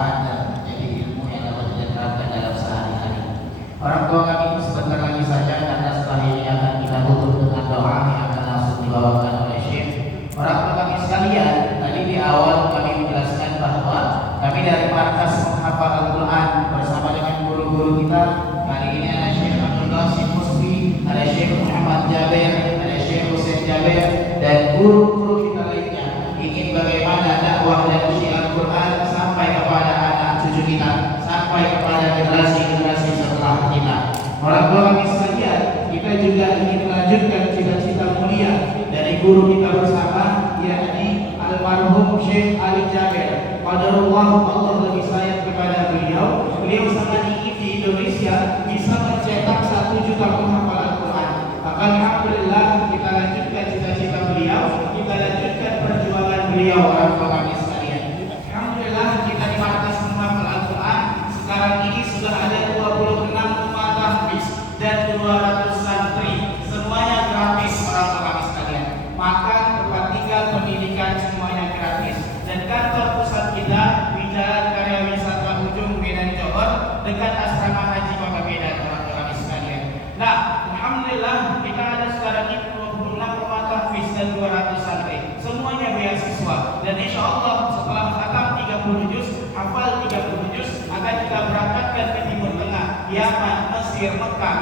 Al-Quran dan menjadi ilmu yang dapat diterapkan dalam sehari-hari. Orang tua kami sebentar lagi saja, karena setelah ini akan kita tutup dengan doa yang akan langsung dibawakan oleh Syekh. Orang tua kami sekalian, tadi di awal kami menjelaskan bahwa kami dari markas menghafal Al-Quran bersama dengan guru-guru kita. Kali ini ada Syekh Abdul Qasim Musfi, ada Syekh Muhammad Jaber, ada Syekh Hussein Jaber, dan guru-guru kita lainnya ingin bagaimana dakwah dan usia Al-Quran sampai kepada anak cucu kita, sampai kepada generasi-generasi setelah kita. Orang tua kami sekalian, kita juga ingin melanjutkan cita-cita mulia dari guru kita bersama, yakni almarhum Syekh Ali Jaber. Qadarullah, Allah lebih sayang kepada beliau. Beliau sangat ingin di Indonesia bisa mencetak 1 juta penghafal Al-Quran. Maka alhamdulillah kita lanjutkan cita-cita beliau, kita lanjutkan perjuangan beliau. Orang tua kami sekalian, alhamdulillah kita di markas menghafal Al-Quran sekarang ini sudah ada 26 rumah tahfiz dan 200 santri, semuanya gratis. Orang tua kami sekalian, makan, tempat tinggal, pendidikan, semuanya gratis. Dan kantor pusat kita di Jalan Karya Wisata Ujung, Medan, Johor, dekat asrama haji Kota Medan. Orang tua kami sekalian, nah alhamdulillah kita ada sekarang ini 26 rumah tahfiz dan 200 santri, semuanya beasiswa. Dan insya Allah setelah khatam 30 juz, hafal 30 juz, akan kita berangkatkan ke Timur Tengah, Yaman, Mesir, Mekah,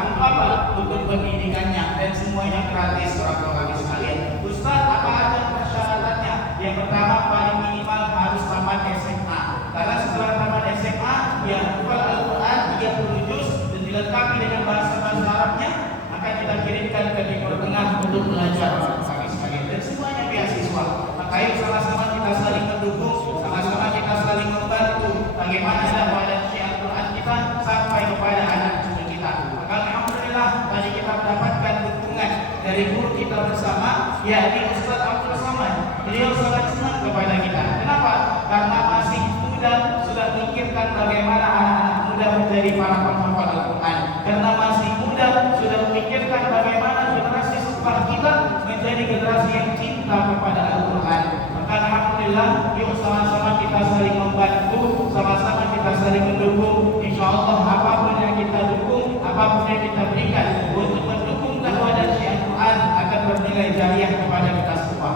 untuk pendidikannya, dan semuanya gratis. Orang tua kami sekalian, Ustaz, apa aja persyaratannya? Yang pertama, paling minimal harus tamat SMA, karena setelah tamat SMA ya hafal Al-Quran 30 juz dan dilengkapi dengan bahasa-bahasa Arabnya, akan kita kirimkan ke Timur Tengah untuk belajar. Orang tua kami sekalian, dan semuanya beasiswa. Maka yuk sama-sama kita saling mendukung, sama-sama kita saling membantu bagaimana dakwah dan syiar Al-Quran kita sampai kepada anak cucu kita. Maka alhamdulillah tadi kita mendapatkan dukungan dari guru kita bersama, yakni Ustaz Abdul Somad. Beliau sangat senang kepada kita. Kenapa? Karena masih muda sudah memikirkan bagaimana anak-anak muda menjadi para penghafal Al-Quran. Karena masih muda sudah memikirkan bagaimana generasi setelah kita menjadi generasi yang cinta kepada Al-Quran. Maka alhamdulillah, yuk sama-sama kita saling membantu, sama-sama kita saling mendukung. Insya Allah apapun yang kita dukung, apapun yang kita berikan untuk mendukung dakwah dan syiar Al-Quran akan bernilai jariah kepada kita semua.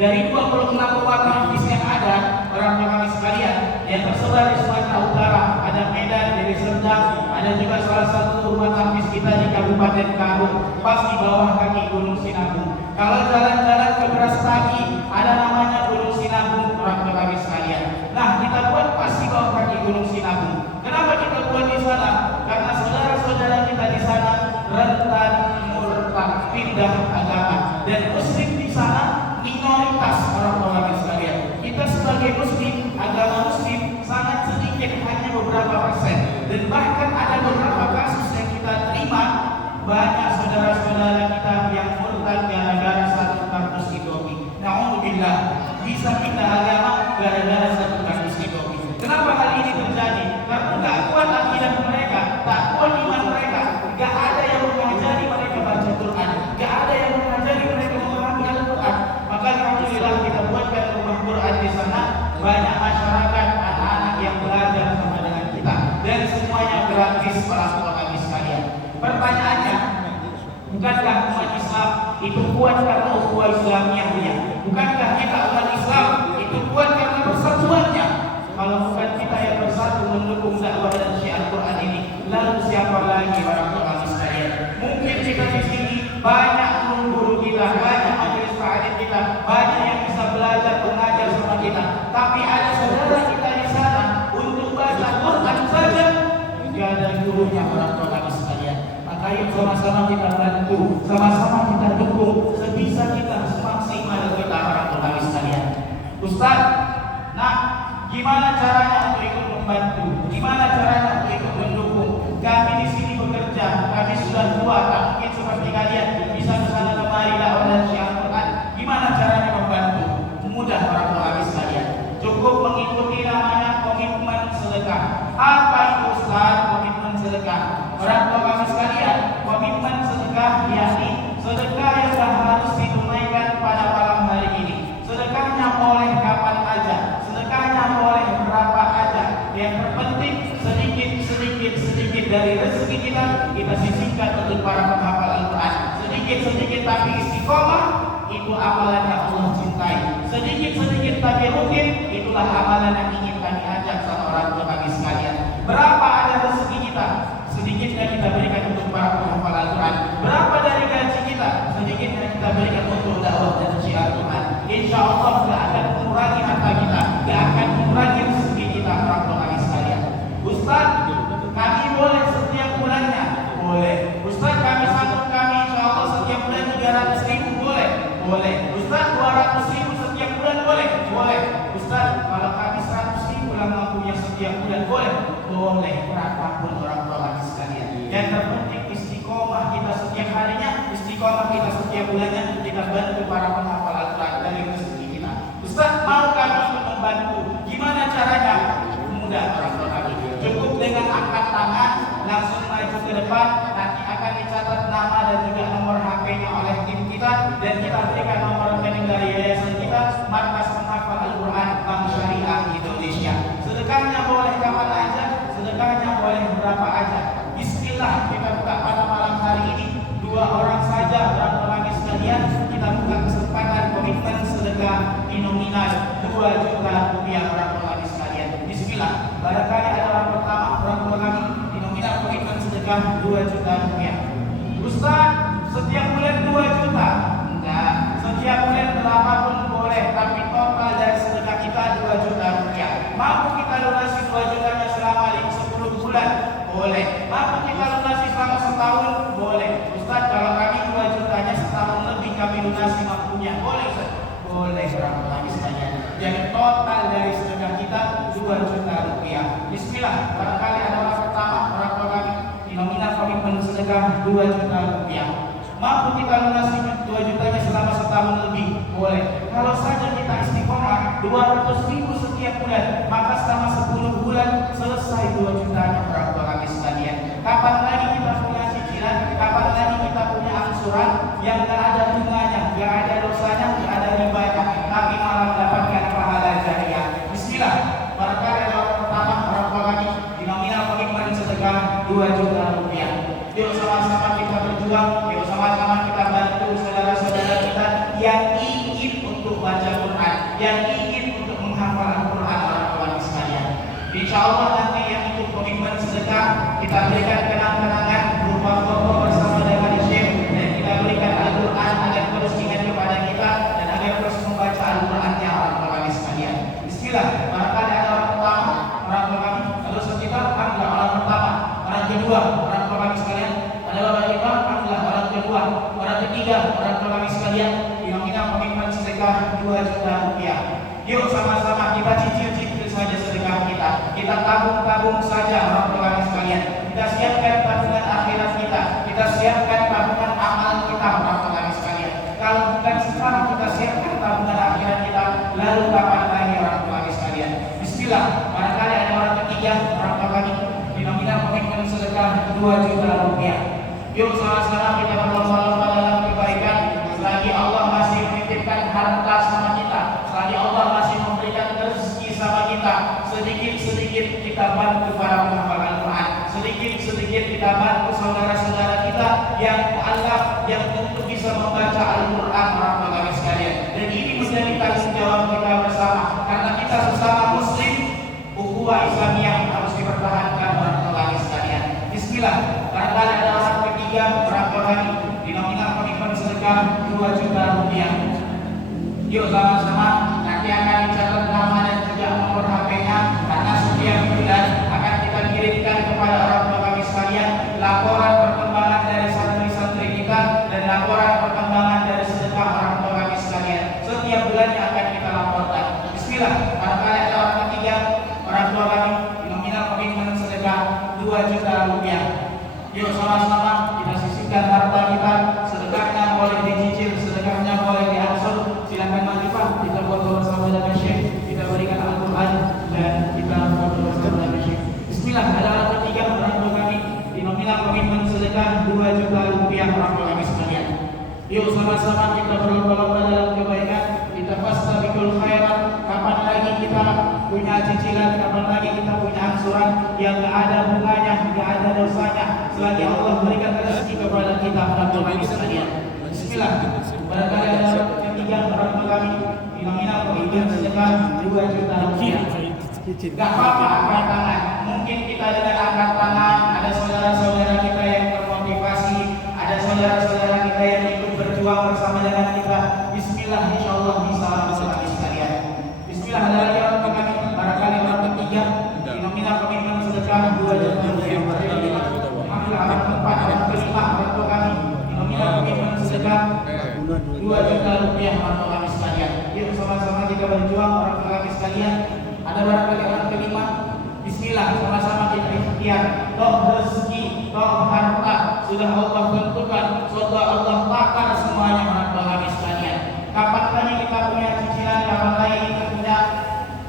Dari 26 rumah tahfiz yang ada, orang tua kami sekalian, yang tersebar di Sumatera Utara, ada Medan, Deli Serdang, ada juga salah satu rumah tahfiz kita di Kabupaten Garut, pas di bawah kaki Gunung Sinabung. Kalau jalan-jalan ke Brastagi, ada namanya Gunung Sinabung. Orang tua kami sekalian, nah kita buat pas di bawah kaki Gunung Sinabung. Kenapa kita buat di sana? Karena saudara-saudara kita di sana rentan murtad, pindah agama, dan muslim di sana minoritas. Orang tua kami sekalian, kita sebagai muslim, agama muslim sangat sedikit, hanya beberapa persen. Dan bahkan ada beberapa kasus yang kita terima, banyak saudara-saudara kita yang murtad gara-gara satu kardus Indomie. Na'udzubillah, bisa pindah agama gara-gara satu kardus Indomie. Kenapa hal ini terjadi? Karena nggak kuat akidah mereka, tak kuat iman mereka, nggak ada yang mengajari mereka baca Quran, nggak ada yang mengajari mereka memahami Al-Quran. Maka alhamdulillah kita buatkan rumah Quran di sana, banyak masyarakat, anak-anak yang belajar sama dengan kita, dan semuanya gratis. Orang tua kami sekalian, pertanyaannya, bukankah umat Islam itu kuat karena ukhuwah Islamiyahnya? Bukankah kita umat Islam itu kuat karena persatuannya? Kalau bukan kita yang bersatu mendukung dakwah dan syiar Al-Quran ini, lalu siapa lagi? Orang tua kami sekalian, mungkin kita di sini banyak guru kita, banyak majelis ta'lim kita, banyak yang bisa belajar mengajar sama kita, tapi ada saudara kita di sana untuk baca Quran saja tidak ada gurunya. Orang tua kami sekalian, maka yuk sama-sama kita bantu, sama-sama kita dukung sebisa kita, semaksimal kita. Orang tua kami sekalian, Ustaz, nah gimana caranya untuk ikut membantu? Gimana caranya untuk ikut mendukung? Kami di sini bekerja, kami sudah tua, tak mungkin seperti kalian bisa kesana kemari dakwah dan syiar Al-Quran. Gimana caranya membantu? Mudah. Orang tua kami sekalian, cukup mengikuti namanya komitmen sedekah. Apa itu Ustaz komitmen sedekah? Orang tua kami sekalian, komitmen sedekah yakni sedekah yang harus ditunaikan pada malam hari ini. Sedekahnya boleh kapan aja, sedekahnya boleh berapa aja, dari rezeki kita sisihkan untuk para penghafal Al-Quran. Sedikit-sedikit tapi istiqomah, itu amalan yang Allah cintai. Sedikit-sedikit tapi rutin, itulah amalan yang ingin kami ajak sama orang tua kami sekalian. Berapa ada rezeki kita, sedikitnya kita berikan untuk para penghafal Al-Quran. Berapa dari gaji kita, sedikitnya kita berikan untuk dakwah dan syiar Tuhan. Insya Allah tidak akan mengurangi harta kita, tidak akan mengurangi rezeki kita, orang tua kami sekalian. Ustaz, kami boleh setiap bulannya? Boleh. Ustaz, kami insya Allah setiap bulan 300.000 boleh? Boleh. Ustaz, 200.000 setiap bulan boleh? Boleh. Ustaz, kalau kami 100.000 lah mampunya setiap bulan boleh? Boleh. Berapapun orang tua kami sekalian. Yang terpenting istiqomah kita setiap harinya, istiqomah kita setiap bulannya, kita bantu para penghafal Al-Quran dari rezeki kita. Ustaz, mau kami membantu? Gimana caranya? Mudah orang tua kami. Cukup dengan angkat tangan, langsung maju ke depan, nanti akan dicatat nama dan juga nomor HP-nya oleh tim kita, dan kita berikan nomor rekening dari yayasan kita, Markas Penghafal Al-Quran Bank Syariah Indonesia. Sedekahnya boleh kapan aja, sedekahnya boleh berapa aja. Bismillah, kita buka pada malam hari ini 2 orang saja orang tua sekalian, kita buka kesempatan komitmen sedekah nominal 2 juta rupiah orang tua sekalian. Bismillah, barangkali ada orang pertama orang tua kami di nominal komitmen sedekah 2 juta rupiah. Ustaz, setiap bulan 2 juta? Enggak, setiap bulan berapapun boleh, tapi total dari sedekah kita 2 juta rupiah. Mampu kita lunasi 2 jutanya selama 10 bulan? Boleh. Mampu kita lunasi selama setahun? Boleh. Ustaz, kalau kami 2 jutanya setahun lebih kami lunasi mampunya? Boleh Ustaz? Boleh orang tua kami sekalian. Jadi total dari sedekah kita 2 juta rupiah. Bismillah, barangkali ada orang pertama orang tua kami di nominal komitmen sedekah 2 juta rupiah. Mampu kita lunasi 2 jutanya selama setahun lebih? Boleh. Kalau saja kita istiqomah 200.000 setiap bulan, maka selama 10 bulan selesai 2 jutanya orang tua kami sekalian. Kapan lagi kita punya cicilan? Kapan lagi kita punya angsuran yang gak ada bunganya, gak ada dosanya, gak ada ribanya, tapi malah mendapatkan pahala jariah? Bismillah, barangkali ada orang pertama orang tua kami di nominal komitmen sedekah 2 juta rupiah. Yuk sama-sama kita berjuang, yuk sama-sama kita bantu saudara-saudara kita yang ingin untuk baca Quran, yang ingin untuk menghafal Al-Quran orang tua sekalian. Insya Allah nanti yang ikut komitmen sedekah kita berikan kenang-kenangan berupa foto bersama dengan Syekh, dan kita berikan Al-Quran agar terus ingat kepada kita dan agar terus membaca Al-Qurannya orang tua sekalian. Bismillah, barangkali ada orang pertama orang tua kami, lalu sekitar alhamdulillah orang pertama, orang kedua orang tua kami sekalian, ada bapak ibu alhamdulillah orang kedua, orang ketiga orang tua kami sekalian di nominal komitmen sedekah 2 juta rupiah. Yuk sama-sama kita cicil-cicil saja sedekah kita tabung-tabung saja orang tua kami sekalian. Kita siapkan tabungan akhirat kita siapkan tabungan amal kita orang tua kami sekalian. Kalau bukan sekarang kita siapkan tabungan akhirat kita, lalu kapan lagi orang tua kami sekalian? Bismillah, barangkali ada orang ketiga orang tua kami di nominal komitmen sedekah 2 juta rupiah. Yuk sama-sama kita berlomba-lomba dalam kebaikan. Selagi Allah masih menitipkan harta sama kita, selagi Allah masih memberikan rezeki sama kita, sedikit-sedikit kita bantu para penghafal Al-Quran, sedikit-sedikit kita bantu saudara-saudara kita yang mu'allaf, yang untuk bisa membaca Al-Quran orang tua kami sekalian. Dan ini menjadi tanggung jawab kita bersama, karena kita sesama muslim, ukhuwah Islamiyah harus dipertahankan orang tua kami sekalian. Bismillah, barangkali ada orang ketiga orang tua kami di nominal komitmen sedekah 2 juta rupiah. Yuk sama-sama, nanti akan dicatat nama dan juga nomor HP-nya, karena setiap bulan akan kita kirimkan kepada orang tua kami sekalian laporan perkembangan dari santri-santri kita dan laporan perkembangan dari sedekah orang tua kami sekalian. Setiap bulannya akan kita laporkan. Bismillah, barangkali ada orang ketiga orang tua kami di nominal komitmen sedekah 2 juta rupiah. Yuk sama-sama kita sisihkan harta kita, sedekahnya boleh dicicil, sedekahnya boleh diangsur. Silakan maju Pak, kita foto bersama dengan Syekh, kita berikan Al-Quran dan kita foto bersama dengan Syekh. Bismillah, ada orang ketiga orang tua kami di nominal komitmen sedekah 2 juta rupiah orang tua kami sekalian. Yuk sama-sama kita berlomba-lomba dalam kebaikan, kita fastabiqul khairat. Kapan lagi kita punya cicilan, kapan lagi kita punya angsuran, yang nggak ada bunganya, nggak ada dosanya, selagi Allah berikan rezeki kepada kita orang tua kami sekalian. Bismillah. Barangkali ada ketiga orang tua kami di nominal pemimpin sedekah 2 juta rupiah. Gak apa-apa angkat tangan. Mungkin kita dengan angkat tangan ada saudara-saudara kita yang termotivasi, ada saudara-saudara kita yang ikut berjuang bersama dengan kita. Bismillah, insya Allah bisa kami sekalian. Bismillah, ada lagi orang tua kami. Barangkali orang ketiga di nominal pemimpin sedekah 2 juta rupiah. Alhamdulillah, orang keempat, orang kelima orang tua kami di nominal pemimpin sedekah 2 juta rupiah orang tua kami sekalian. Yuk sama-sama kita berjuang orang tua kami sekalian. Ada barangkali orang kelima. Bismillah, sama-sama kita ikhtiar. Toh rezeki, toh harta sudah Allah tentukan, sudah Allah takar semuanya orang tua kami sekalian. Kapan lagi kita punya cicilan, kapan lagi kita punya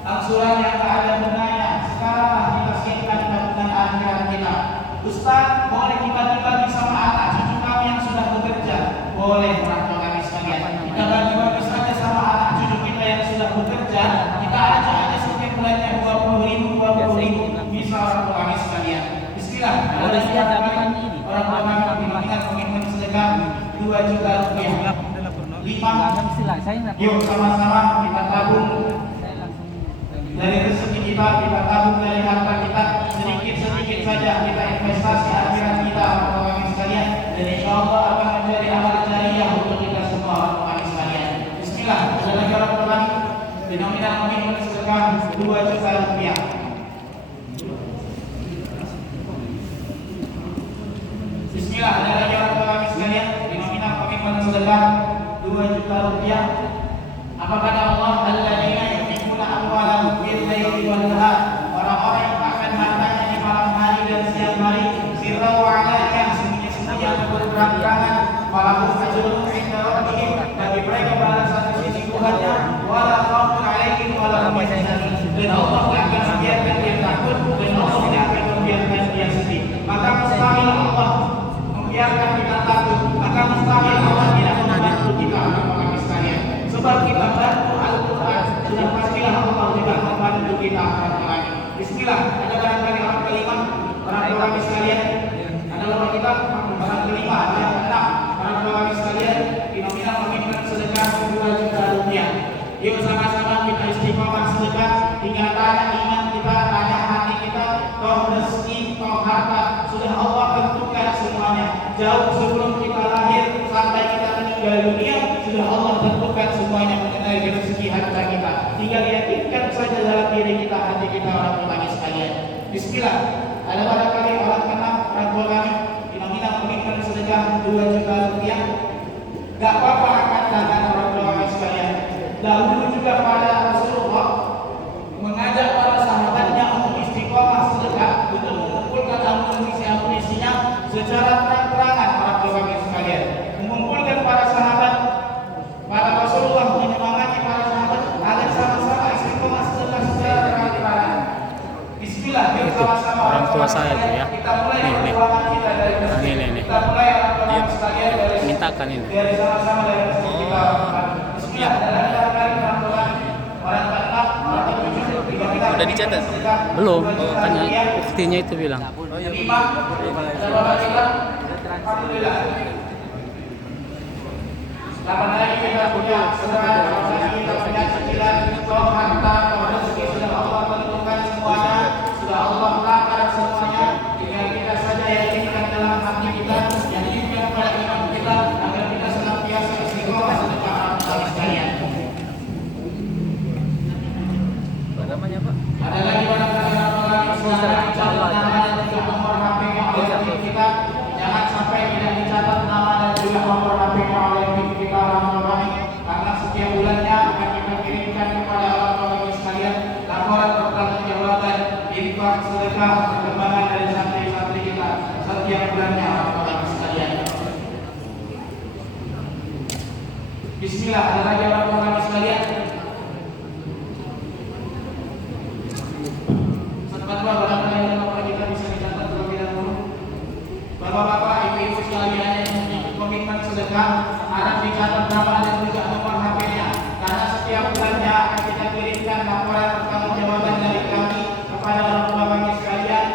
angsuran yang tak ada benarnya. Sekarang kita siapkan tabungan akhirat kita. Ustaz, boleh kita bagi sama anak cucu kami yang sudah bekerja? Boleh orang tua kami sekalian. Kita bagi-bagi saja sama anak cucu kita yang sudah bekerja. Kita ajak aja setiap bulannya 20.000 bisa orang tua kami sekalian. Bismillah. Orang tua kami ingat komitmen sedekah 2 juta rupiah. 5. Yuk sama-sama kita tabung dari rezeki kita tabung dari harta kita sedikit saja kita investasi akhirat kita orang tua kami sekalian, dan insya Allah akan menjadi amal jariah untuk kita semua orang tua kami sekalian. Bismillah. Ada lagi orang tua kami di nominal komitmen sedekah 2 juta rupiah. Bismillah. Ada lagi orang tua kami sekalian di nominal komitmen sedekah 2 juta rupiah. Apa kata Allah? Alladzina yunfiquna amwalahum bil laili wan nahar. Orang-orang yang akan hartanya di malam hari dan siang hari, sirran wa alaniyah, sembunyi-sembunyi ataupun terang-terangan, walahum ajrun 'inda rabbihim, bagi mereka balasan di sisi Tuhannya, wala khaufun 'alaihim wala hum yahzanun. Dan Allah tidak akan membiarkan dia takut, dan Allah tidak akan membiarkan dia sedih. Maka mustahil Allah membiarkan kita takut, maka mustahil Allah tidak membantu kita. Sebab kita bantu Al-Quran, sudah pastilah Allah juga membantu kita. Bismillah. Ada barangkali orang kelima, orang tua kami sekalian. Ada lomba kita, orang kelima, yang keenam, orang tua kami sekalian di nominal komitmen sedekah 2 juta rupiah. Yuk sama-sama kita istiqomah sedekah, hingga tanya iman kita, tanya hati kita, toh rezeki, toh harta sudah Allah tentukan semuanya. Jauh sebelum kita lahir sampai kita meninggal dunia, sudah Allah tentukan semuanya mengenai rezeki harta kita. Tinggal yakinkan saja dalam diri kita, hati kita orang tua kami sekalian. Bismillah. Ada barangkali orang keenam orang tua kami di nominal komitmen sedekah 2 juta rupiah. Gak apa-apa angkat tangan orang tua kami sekalian. Dahulu juga pada Rasulullah mengajak para sahabatnya untuk istiqomah sedekah, untuk mengumpulkan amunisinya secara terang-terangan orang tua kami sekalian. Mengumpulkan para sahabat, para Rasulullah menyemangati para sahabat agar sama-sama istiqomah sedekah secara terang-terangan. Bismillah, yuk sama-sama orang tua saya itu ya. Kita mulai Nih. perjuangan kita dari rezeki. Ini. Kita mulai orang tua kami sekalian Mintakan ini. dari sama-sama dari rezeki kita. Bismillah. Udah dicatat? Belum. Kan buktinya itu bilang. Kapan lagi kita punya saudara, kapan lagi kita punya cicilan, toh harta, toh rezeki sudah Allah tentukan semuanya, sudah Allah takar semuanya. Tinggal kita saja yakinkan dalam hati kita, yakinkan pada iman kita, agar kita senantiasa istiqomah sedekah kami sekalian. Namanya Pak? Ada lagi barangkali orang-orang sekarang catat nama dan juga nomor HP-nya oleh tim kita. Jangan sampai tidak dicatat nama dan juga nomor HP-nya oleh tim kita orang-orang, karena setiap bulannya akan kita kirimkan kepada orang-orang sekalian laporan pertanggungjawaban infak sedekah perkembangan dari santri-santri kita setiap bulannya orang-orang sekalian. Bismillah. Ada lagi orang-orang sekalian. Bapak-bapak kita bisa dicatat terlebih dahulu. Bapak-bapak, ibu-ibu sekalian yang ikut komitmen sedekah, harap dicatat nama dan juga nomor HP-nya, karena setiap bulannya akan kita kirimkan laporan pertanggungjawaban dari kami kepada orang tua kami sekalian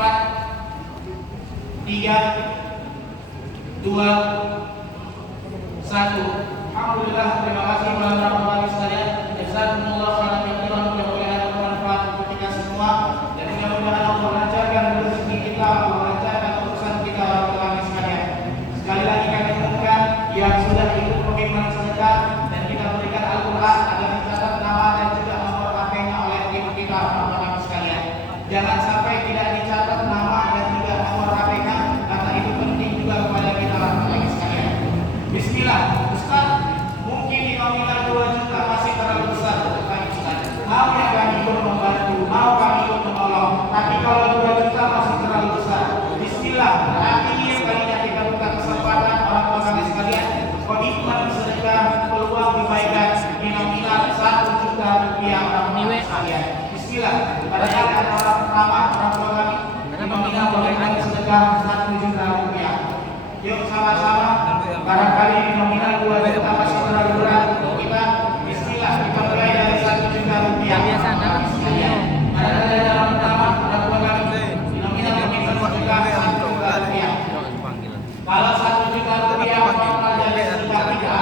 3, 2, 1. Alhamdulillah, terima kasih kepada kami sekalian. Jazakumullah khairan katsiran, mudah-mudahan bermanfaat untuk kita semua dan mudah-mudahan Allah melancarkan rezeki kita, melancarkan urusan kita kami sekalian. Sekali lagi kami umumkan yang sudah ikut komitmen sedekah dan kita berikan Al-Qur'an agar dicatat nama dan juga nomor HP-nya oleh tim kita kami sekalian. Jangan sampai tidak dicatat nama dan juga nomor HP-nya karena itu penting juga kepada kita kami sekalian. Bismillah. Ustaz, mungkin di nominal 2 juta masih terlalu besar untuk kami Ustaz. Mau ya kami ikut membantu, mau kami ikut menolong. Tapi kalau 2 juta masih terlalu besar. Bismillah. Nanti ini kalinya kita buka kesempatan orang tua kami sekalian. Komitmen sedekah peluang kebaikan di nominal 1 juta rupiah orang tua kami sekalian. Bismillah. Padahal ada orang pertama orang tua kami di nominal komitmen sedekah 1 juta rupiah. Yuk sama-sama. Barangkali di nominal 2 juta masih terlalu berat untuk kita. Bismillah, kita mulai dari 1 juta rupiah. Barangkali ada orang pertama orang tua kami di nominal komitmen sedekah 1 juta rupiah. Kalau 1 juta rupiah total dari sedekah kita,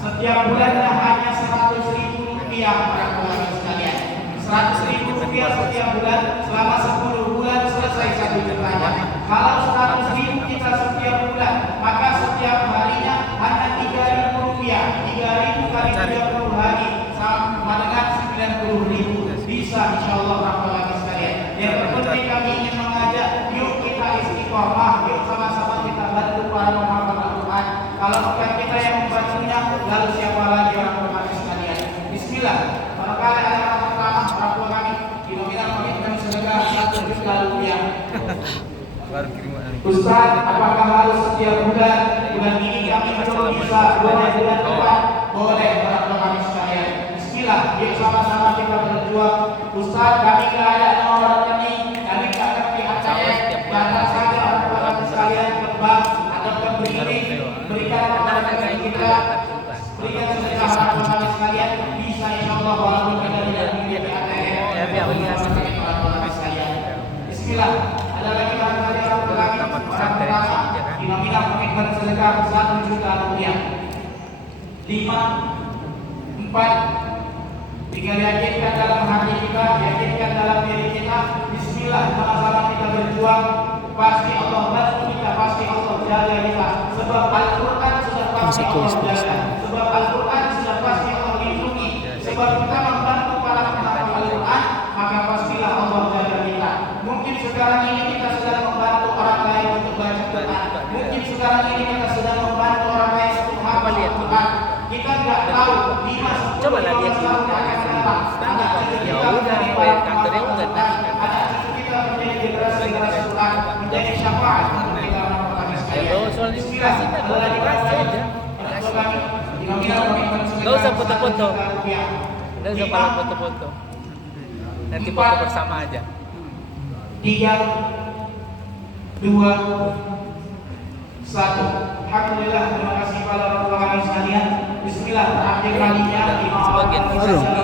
setiap bulannya hanya 100.000 rupiah orang tua kami sekalian. 100.000 rupiah setiap bulan selama 10 bulan selesai 1 jutanya. Kalau 100.000 kita setiap bulan, maka setiap harinya hanya 3.000 rupiah. 3.000 kali 30 hari sama dengan 90.000. Bisa insyaallah orang tua kami sekalian. Yang terpenting kami ingin mengajak, yuk kita istiqomah, yuk sama-sama kita bantu para penghafal Al-Quran. Kalau bukan kita yang membantunya, lalu siapa lagi orang tua kami sekalian? Bismillah. Barangkali ada orang pertama orang tua kami di nominal komitmen sedekah 1 juta rupiah. Ustaz, apakah harus setiap bulan ini kami belum bisa, boleh bulan depan? Boleh orang tua kami sekalian. Bismillah, yuk sama-sama kita berjuang. Ustaz, kami tidak ada nomor rekening, kami tidak ngerti ATM. Datang saja orang tua kami sekalian ke bank atau ke klinik, berikan nomor rekening kita, berikan sedekah orang tua kami sekalian. Bisa insyaallah walaupun kita tidak memiliki ATM. Orang tua kami sekalian. Bismillah. Ada lagi barangkali orang tua kami orang pertama di nominal komitmen sedekah 1 juta rupiah. 5, 4. Tinggal yakinkan dalam hati kita, yakinkan dalam diri kita. Bismillah, sama-sama kita berjuang. Pasti Allah bantu kita, pasti Allah jaga kita. Sebab Al-Quran sudah pasti Allah jaga. Sebab Al-Quran sudah pasti Allah lindungi. Sebab kita membantu para penghafal Al-Quran, maka pastilah Allah jaga kita. Mungkin sekarang ini kita sedang membantu orang lain untuk baca Quran. Mungkin sekarang ini kita sedang membantu orang lain untuk hafal Al-Quran. Kita tidak tahu 5, 10, 15 tahun akan datang. Anak cucu kita menjadi orang kantornya anak cucu kita menjadi generasi Quran, menjadi syafaat untuk kita orang-orang kami sekalian. Bismillah, Allah dikasih aja. Gak usah foto-foto. Gak usah kalau foto-foto. Nanti foto bersama aja. 3, 2, 1. Alhamdulillah, terima kasih kepada orang tua kami sekalian. Bismillah, terakhir kalinya sebagian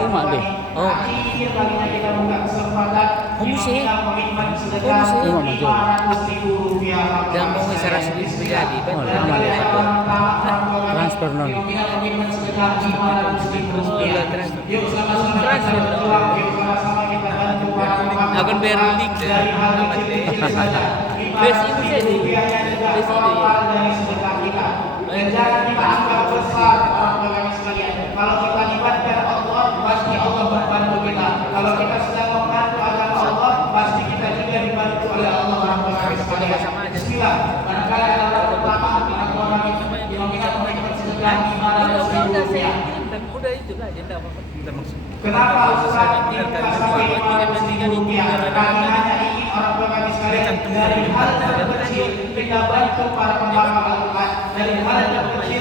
rumah deh. Oh, akhir kalinya kita buka kesempatan musik. komitmen sedekah 500.000 rupiah. Dan mau secara sendiri terjadi. Transfer non. Komitmen sedekah 500.000 rupiah. Yuk sama-sama kita berjuang, yuk sama-sama kita bantu para penghafal. Akan bayar link dari hal kecil-kecil saja. 500.000 rupiahnya juga total dari sedekah kita. Dan jangan kita anggap besar orang tua kami sekalian. Kalau kita libatkan Allah, pasti Allah membantu kita. Kalau kita sedang membantu agama Allah, pasti kita juga dibantu oleh Allah orang tua kami sekalian. Bismillah. Barangkali ada orang pertama orang tua kami di nominal komitmen sedekah 500.000 rupiah. Udah itu lah, jadi apa-apa. Kenapa Ustaz kita sampai 500.000 rupiah? Kami hanya ingin orang tua kami sekalian dari hal terkecil kita bantu para penghafal Al-Quran, dari hal terkecil